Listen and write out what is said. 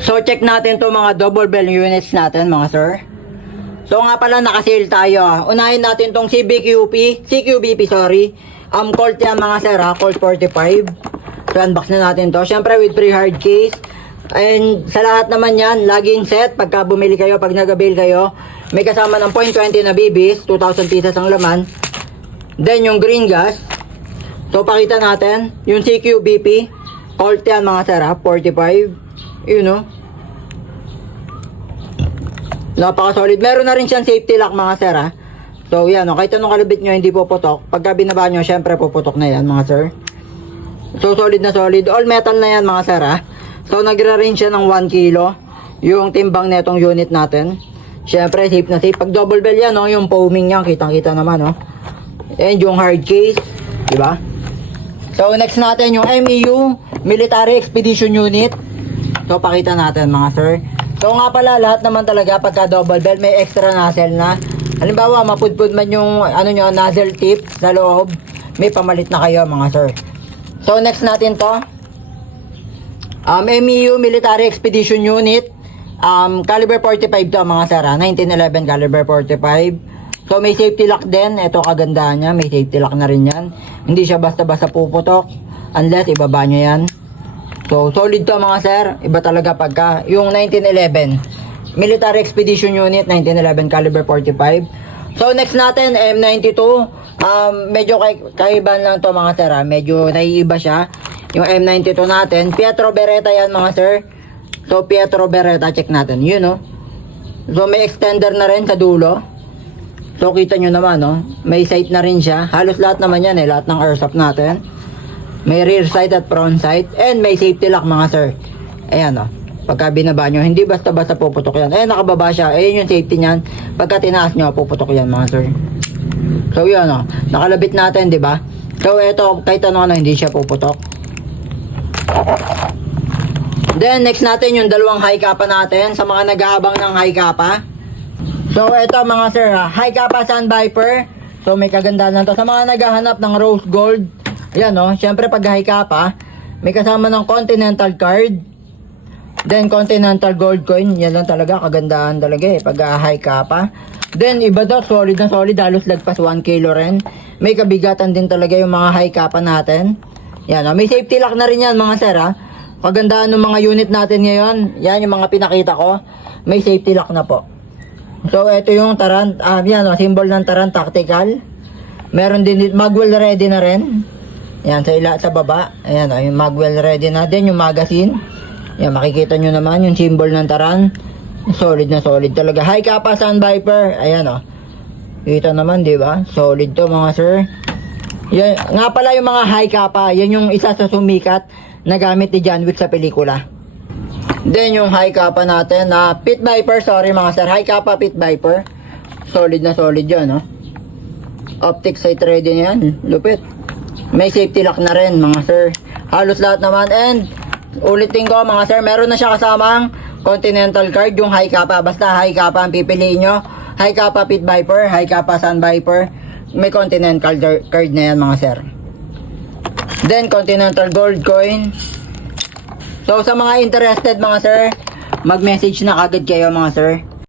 So check natin to mga double bell units natin mga sir. So nga pala naka-sale tayo. Unahin natin tong CQBP sorry. Colt yan mga sir ha, Colt 45. So unbox na natin to. Syempre with free hard case. And sa lahat naman yan, laging set pagka bumili kayo, pag nag-avail kayo. May kasama ng 0.20 na BBs, 2,000 pieces ang laman. Then yung green gas. So pakita natin, yung CQBP Colt yan mga sir ha, 45. You know, napaka solid. Meron na rin siyang safety lock mga sir ha. So yan o, kahit anong kalabit nyo hindi puputok. Pagka binaba nyo syempre puputok na yan mga sir. So solid na solid. All metal na yan mga sir ha. So nagra-range siya ng 1 kilo yung timbang netong unit natin. Syempre safe na safe. Pag double bell yan o, yung foaming niya kitang kita naman o. And yung hard case, diba? So next natin yung MEU Military Expedition Unit. So pakita natin mga sir. So nga pala lahat naman talaga pagka double bell may extra nozzle na. Halimbawa mapudpud man yung ano nyo, nozzle tip sa loob, may pamalit na kayo mga sir. So next natin to MEU Military Expedition Unit, caliber 45 to mga sir ha? 1911 caliber 45. So may safety lock din. Ito kagandahan niya, may safety lock na rin yan. Hindi siya basta-basta puputok unless ibaba nyo yan. So solid to mga sir. Iba talaga pagka yung 1911 Military Expedition Unit, 1911 caliber 45. So next natin M92. Medyo kaibahan lang to mga sir ha? Medyo naiiba siya. Yung M92 natin, Pietro Beretta yan mga sir. So Pietro Beretta, check natin yun no. So may extender na rin sa dulo. So kita nyo naman no, may sight na rin siya. Halos lahat naman yan lahat ng airsoft natin. May rear sight at front sight. And may safety lock mga sir. Ayan o. Pagka binaba nyo, hindi basta-basta puputok yan. Ayan, nakababa siya. Ayan yung safety nyan. Pagka tinaas nyo, puputok yan mga sir. So yun o. Nakalabit natin, di ba? So ito, kahit ano hindi siya puputok. Then next natin yung dalawang high capa natin. Sa mga nag-aabang ng high capa. So ito mga sir ha. High capa Sun Viper. So may kagandahan na to. Sa mga naghahanap ng rose gold. Ayan o, syempre pag high capa, may kasama ng Continental card. Then Continental gold coin, yan lang talaga, kagandahan talaga pag high capa. Then iba daw, solid na solid, halos lagpas 1 kilo rin. May kabigatan din talaga yung mga high capa natin. Yan o, may safety lock na rin yan mga sir ha. Kagandahan ng mga unit natin ngayon, yan yung mga pinakita ko, may safety lock na po. So ito yung Taran, yan o, symbol ng Taran Tactical. Meron din, magwell ready na rin. Yan, sa baba. Ayan, yung magwell ready na din, yung magazine. Yan, makikita nyo naman yung symbol ng Taran. Solid na solid talaga. High capa Sun Viper. Ayan, o. Kita naman, di ba? Solid to, mga sir. Yan, nga pala yung mga high capa. Yan yung isa sa sumikat na gamit ni John Wick sa pelikula. Then, yung high capa natin, Pit Viper. Sorry, mga sir. High capa Pit Viper. Solid na solid yan, no? Optic sight ready na yan. Lupit. May safety lock na rin mga sir. Halos lahat naman. And ulitin ko mga sir, meron na siya kasamang Continental card. Yung high capa, basta high capa ang pipiliin nyo. High capa Pit Viper, high capa Sun Viper. May Continental card na yan mga sir. Then Continental gold coin. So sa mga interested mga sir, mag-message na kagad kayo mga sir.